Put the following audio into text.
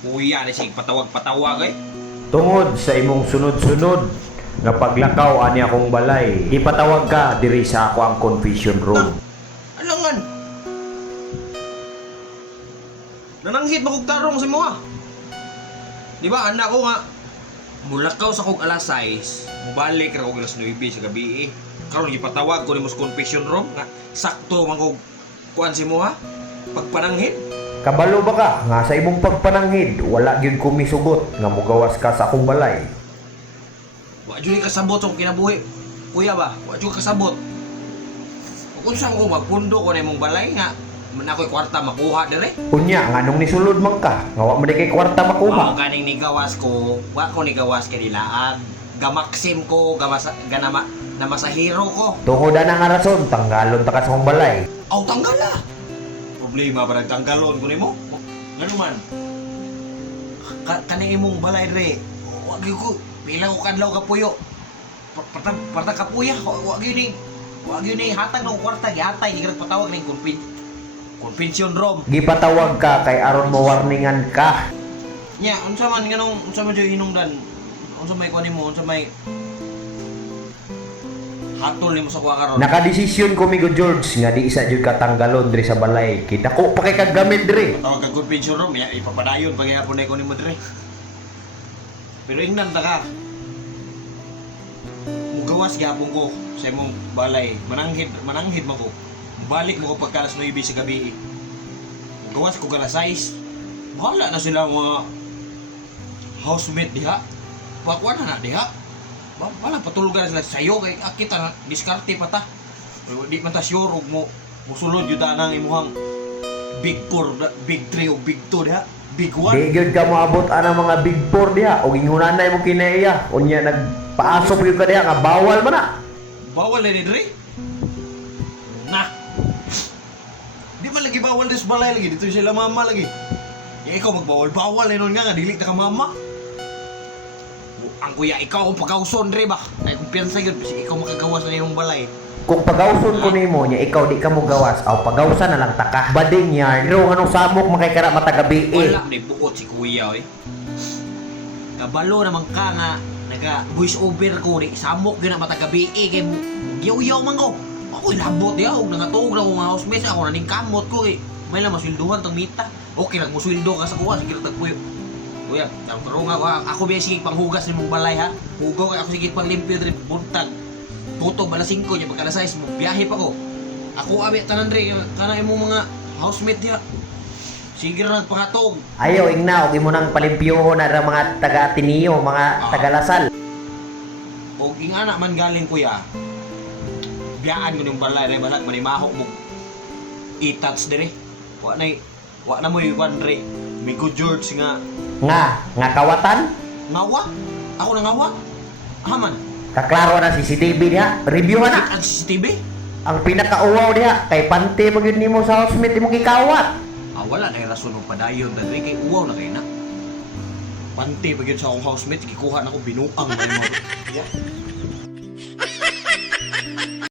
Kuya ni sig patawag-patawag eh. Tungod sa imong sunod-sunod nga paglakaw ani akong balay, ipatawag ka diri sa ako ang confession room. Alangan. Nananghit makog tarong sa mga. Di ba anak ko nga mulakaw sa kog alas 6, mubalik ra kog alas 9 sa gabi eh. Karon gipatawag ko nimo sa confession room nga sakto man kog kuan si mo ha. Pagpananghit. Kabalo ba ka nga sa imong pagpananghid wala gyud ko misugot nga mogawas ka sa akong balay? Wa jud kasabot sa akong kinabuhi. Kuya ba? Wa jud kasabot. Kung saan ko magpundo ko na imong balay nga man ako'y kwarta makuha dire. Unya nganong nisulod man ka nga wa man di kay kwarta Wa makuha. mo kaning nigawas ko, wa ko nigawas kay nilaan. Gamaksim ko, ganama na masahiro ko. Tungod ana nga rason tanggalon ta ka sa akong balay. Aw tanggala. Problema ba nagtanggalon ko nimo? Ngano man? Kani imong balay re. Wag ko pila ko kadlaw ka puyo. Parta ka puya, wag yun ni. Wag yun ni hatag ng kwarta gihatay ni patawag ning convention room. Gipatawag ka kay aron mo warningan ka. Nya, unsa man nganong unsa man jud hinungdan? Unsa may kuan nimo? Unsa may hatol nimo sa kuha karon? Nakadesisyon ko migo George nga di isa jud ka tanggalon diri sa balay. Kita ko pa kay kagamit diri. Tawag kag convention room, ya ipapadayon pag yapon na ko nimo dire. Pero ingnan ta ka. Mugawas gyapon ko sa imong balay. Mananghid mo ko. Balik mo ko pagka alas 9 sa gabi. Mugawas ko alas 6. Bahala na sila mga housemate diha. Pakwan na diha. Wala patulugan sila sayo kay kita na diskarte pa ta. Di man ta sure og mo musulod yun nang imuhang big 4, big 3 o big 2 diha. Big 1. Di gyud ka moabot ana mga big 4 diha og ingunanay mo kinaiya. Unya nagpaasop gyud ka diha nga bawal man na. Bawal na ni Dre? Nah! Di man lagi bawal sa balay lagi. Dito sila mama lagi. Ikaw magbawal-bawal na nun nga. Dilik na ka mama. Ang kuya, ikaw ang pagkauson, Dre ba? Ay, kumpiyansa yun. Kasi ikaw makagawas na yung balay. Kung pagawson ko nimo nya ikaw di ka mo gawas aw pagawsan na lang taka. Bading yarn. Pero anong samok makay kara matagabi eh. Wala na bukod si kuya, eh. Kabalo naman ka nga. Naga-voice over ko, di. Samok yun ang matagabi, eh. Kaya yaw-yaw man ko. Ako'y labot, ya. Huwag nangatog na kong housemate. Ako na ning kamot ko, eh. May lang maswilduhan tang mita. Okay, nagmuswildo ka sa kuha. Sige, tagpuyo. Kuya, tarong ako biya sige panghugas ni mong balay ha. Hugaw ako sige panglimpyo diri buntag. Tutob alas 5 nya pagka alas 6 mo biyahe pa ko. Ako abi tanan diri kana imong mga housemate diha. Sige ra nagpangatog. Ayaw ingna og imo nang palimpyohon na ra mga taga Ateneo, mga taga Lasal. Og ingana man galing kuya. Biyaan ko ning balay re balag manimaho mo. I-touch diri. Wa na mo yung diri. Migo George Nga kawatan? ngawa. Ako na ngawa. Haman. Kaklaro na CCTV diha. Review na. Ang CCTV? Ang pinakauwaw diha kay pante magyud nimo sa housemate imong gikawat. Wala na yung rason ng padayon dali kay uwaw na kayo na. Pante pag yun sa akong housemate, kikuha na ko binuang na yung mga.